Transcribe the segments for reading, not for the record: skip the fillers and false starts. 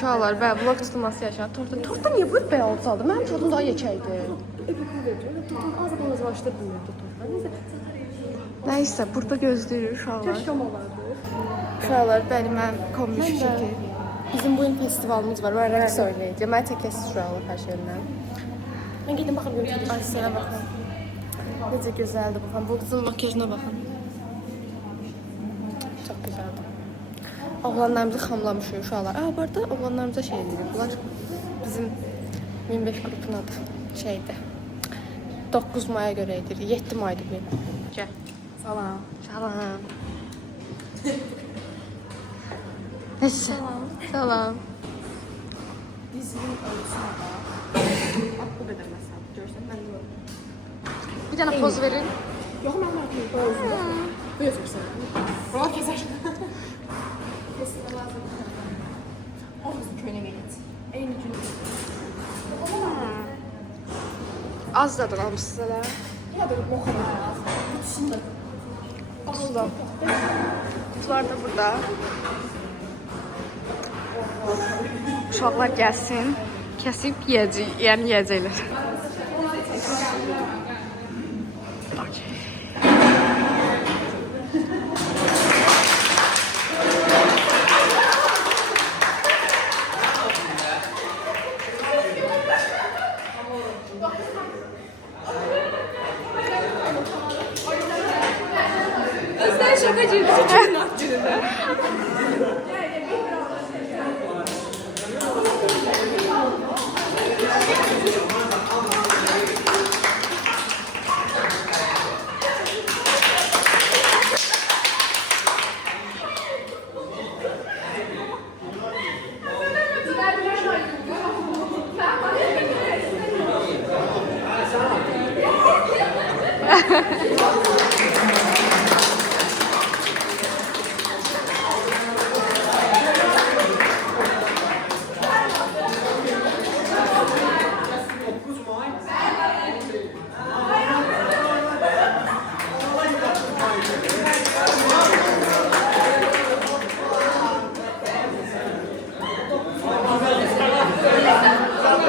Uşaqlar, vlog tutulması yaşanır. Tortda niyə bu beyaz aldı? Mənim tortum daha yekəydi. Az azlaşdır bilmirdi tortlar. Nəysə, burada gözləyirik uşaqlar. Şam olardı. Uşaqlar, bəli, mən kombi çəkir. Bizim bu gün festivalımız var. Mən rəqs oynayacağım. Mən tək kəs uşaqlar hər şeyindən. Mən gedim baxım görüm. Ay, sənə baxın. Necə gözəldir baxın. Bu qızın makyajına baxın. Çox gözəldir. Oğlanlarımızı xamlamışıq uşaqlar. Bu arada oğlanlarımıza şey edirik. Bunlar bizim 15 qrupun adı şeydir. 9 maya görə edirik. 7 maydır bu. Gəl. Salam. Salam. Nəsə? Salam. Dizinin ölçüsünə bax. Bu qədər məsəl. Görsən mən də Bir dənə poz verin. yox mən mənim pozum. Buyursan. Bura kəsər. Kesin lazım. O bizim köyünə gedet. Eyni gün. Az da almışsınız hələ. Ya da moxana lazım. Kutusunda. Kutuda. Kutular da burada. Uşaqlar gəlsin. Kəsib yeyəcək, yəni yeyəcəklər. Özden şakacıydı. Kimin akçırında?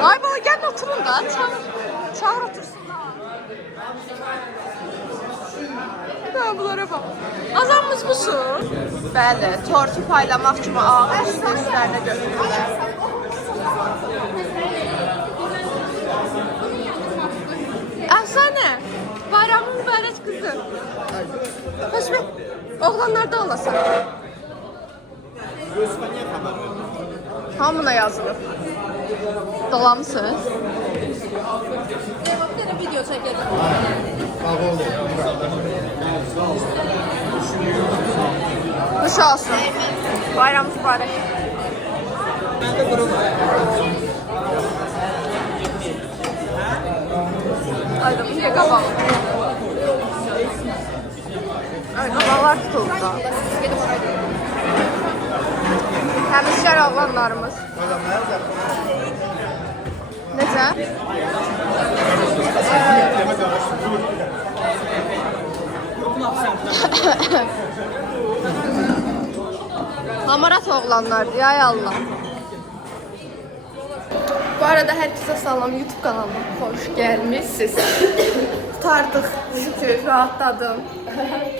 Ay baba gəlin oturun da. Çağır otursunlar. Bunlara bax. Azamımız busun. Bəli, tortu paylamaq kimi ağır seslərinə götürürlər. Əfsanə, bayramın mübarək qızı. Xoşbəxt, oğlanlar da olasan. Hamına yazılır. Dolamısınız? Bir tane video çekelim. Nuş olsun. Bayramınız mübarək. Haydi bu niye qabaq? Evet, qabaqlar tutuldu da. Təmizkar oğlanlarımız. Necə? Hamarat oğlanlardı ya Allah. Bu arada herkese salam, YouTube kanalıma hoş gelmişsiniz. Tutardık, şükür, rahatladım.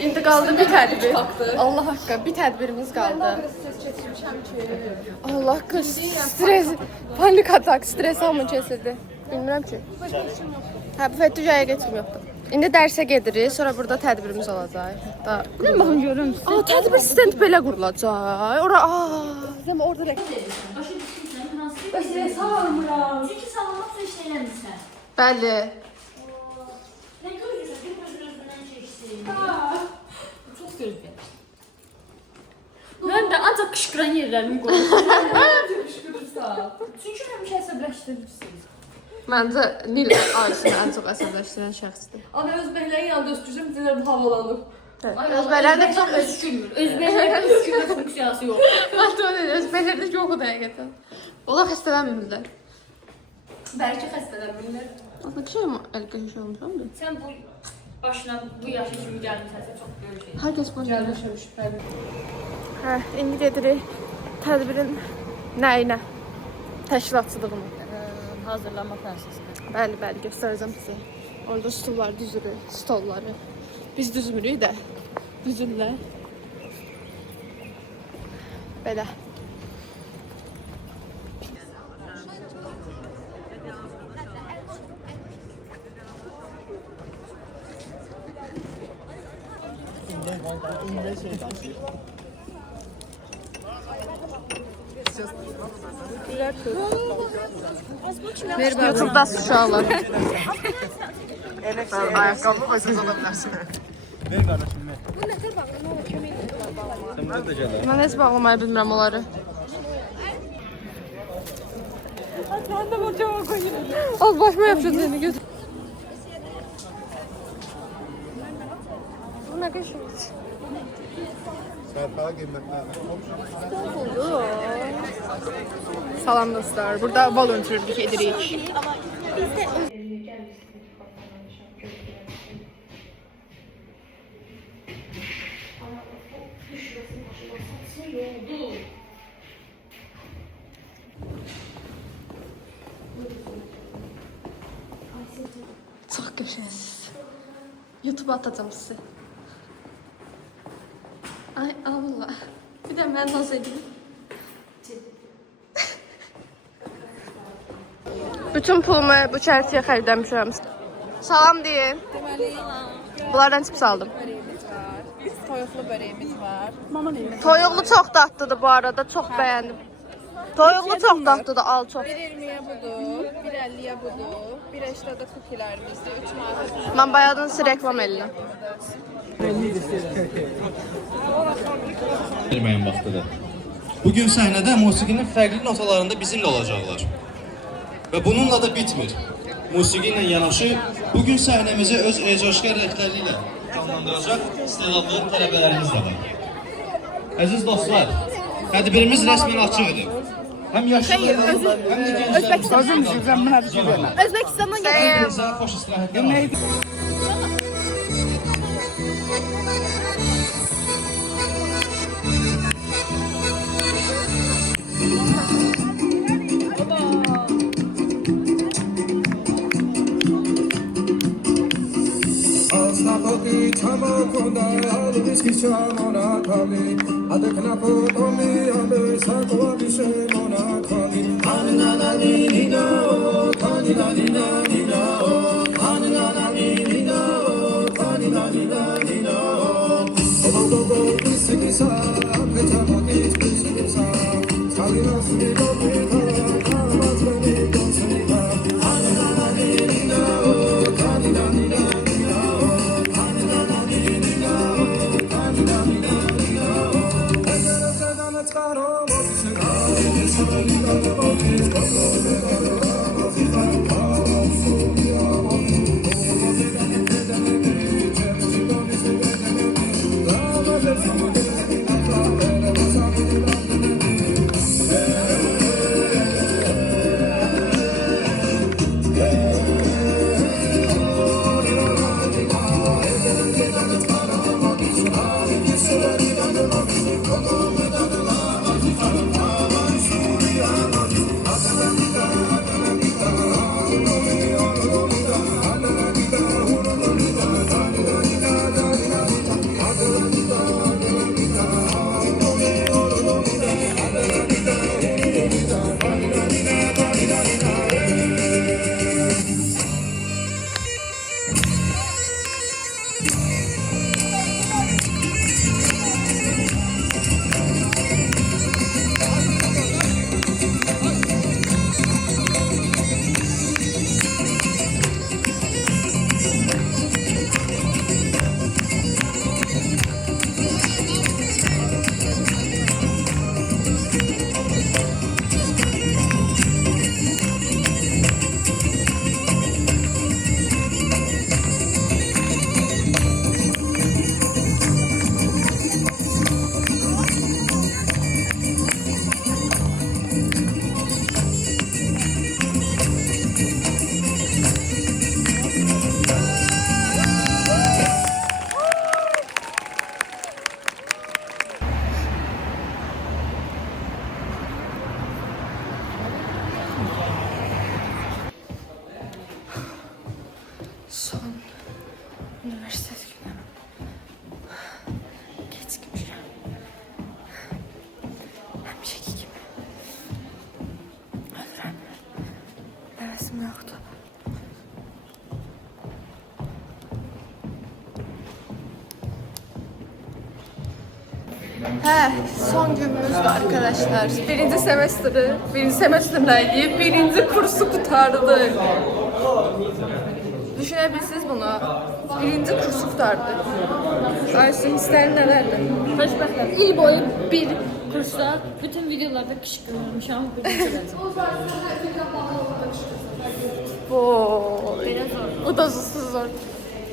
İndi kaldı bir tedbir. Allah haqqı, bir tedbirimiz kaldı. Allah kız, stres, panik atak, stres hamı kesildi. Bilmirəm ki. Hə, bu fəttücaya geçim yoxdur. İndi dərsə gedirik, sonra burada tədbirimiz olacaq. Da. Ne bakın görür müsün? Tədbir stand belə qurulacaq. Ora, Ama orada da... Sağ olmuram. Çünki sağlamlıqla işləyirsən. bəli. Nə görürsən? Bir özündən çəksin. Çox gözəl. Mən də ancaq qışqıran yerlərimi qoyuram. Çünki həmişə əsəbləşdirirsiniz. Məncə Nil ailəsini ən çox əsəbləşdirən şəxsdir. Ana özbəklərin yanında öskücüm deyirəm havalanır. Özbəklərdə çox öskürmür. Özbəklərdə öskürmə funksiyası yox. Özbəklərdə yox o dəqiqətən. Onlar xəstələnmirlər. Bəlkə xəstələnmirlər. Aslında şey mi əlqəşiş olmuşam da? Sən bu başına bu yaşa kimi gəlmisənsə çox böyük şey. Hər kəs bunu Gəlmişəm şübhəli. Hə, indi gedirik tədbirin nəyinə? Təşkilatçılığını. Hazırlanma prosesində. Bəli, bəli, göstərəcəm sizə. Orada stullar düzülür, stolları. Biz düzmürük də, düzürlər. Belə. YouTube'da uşaqlar. Ayakkabı mesaj alabilirsin. Ver kardeşim ver. Sen burada gel. Mən heç bağlamayı bilmirəm onları. Al başıma yapacağını götür. Bu ne kaşık? Serpala girmekler. Salam dostlar. Burada volunteerlik edirik. Çox qəşəngsiniz. YouTube atacağım size. Ay Allah. Bir de mən naz edeyim. Bütün pulumu bu çərtiyə xəridəmişəm. Salam deyin. Bunlardan chips aldım. Toyuqlu böreğimiz var. Toyuqlu çox dadlıdır bu arada. Çox bəyəndim. Toyuqlu çox dadlıdır. Al çox. 1.20'ye budur, 1.50'ye budur, 1.80'de kukilerimizdir, 3 manat. Mən bayağıdan sizi reklam edirəm. Verməyin vaxtıdır. Bugün səhnədə musiqinin fərqli notalarında bizimlə olacaqlar. Və bununla da bitmir. Musiqi ilə yanaşı, bugün səhnəmizi öz ecazkar rəhbərliyi ilə canlandıracaq istedadlı tələbələrimiz də var. Əziz dostlar, tədbirimiz rəsmən açıqdır. Həm yaşlılardan, həm də gənclərdən. Özbəkistandan gəldim. Xoş istirahətlər. yoxdur. Son günümüzdür arkadaşlar. Birinci semestrdaydı. Birinci kursu kurtardık. Düşünebilirsiniz bunu. Birinci kursu kurtardık. Ayşe hisler nelerdir? Xoşbəxtlər. İl boyu bir kursa bütün videolarda qışqırmışam. Belə zor. Bu da zor.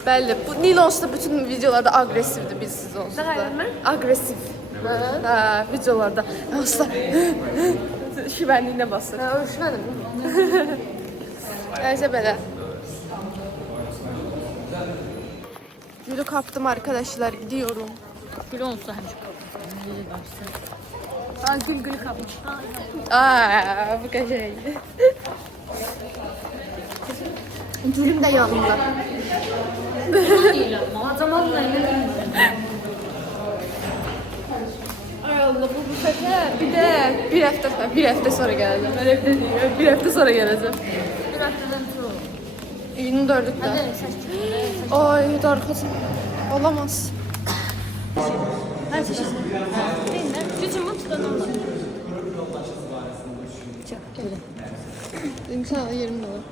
Bəli, bu Nilons'da bütün videolarda agresifdir biz olsun. Agresif. Ha, videolarda. Asla şübhənliyinə basır. Ha, şübhənim. Neyse belə. Gülü kaptım arkadaşlar, gidiyorum. Gül olsa həmişə qalır. Gül kapmış. Aa, bu kadar. Gülüm de yanımda. Deyirəm, amma zamanla elə Ay Allah, bu büfete bir hafta sonra geleceğim. Ben evde değilim, bir hafta sonra geleceğim. bir həftədən çox. 24'lükdə. Ay darxasın. Olamaz. Hər şey. Gücümü tutanam. İnsan 20 dolar.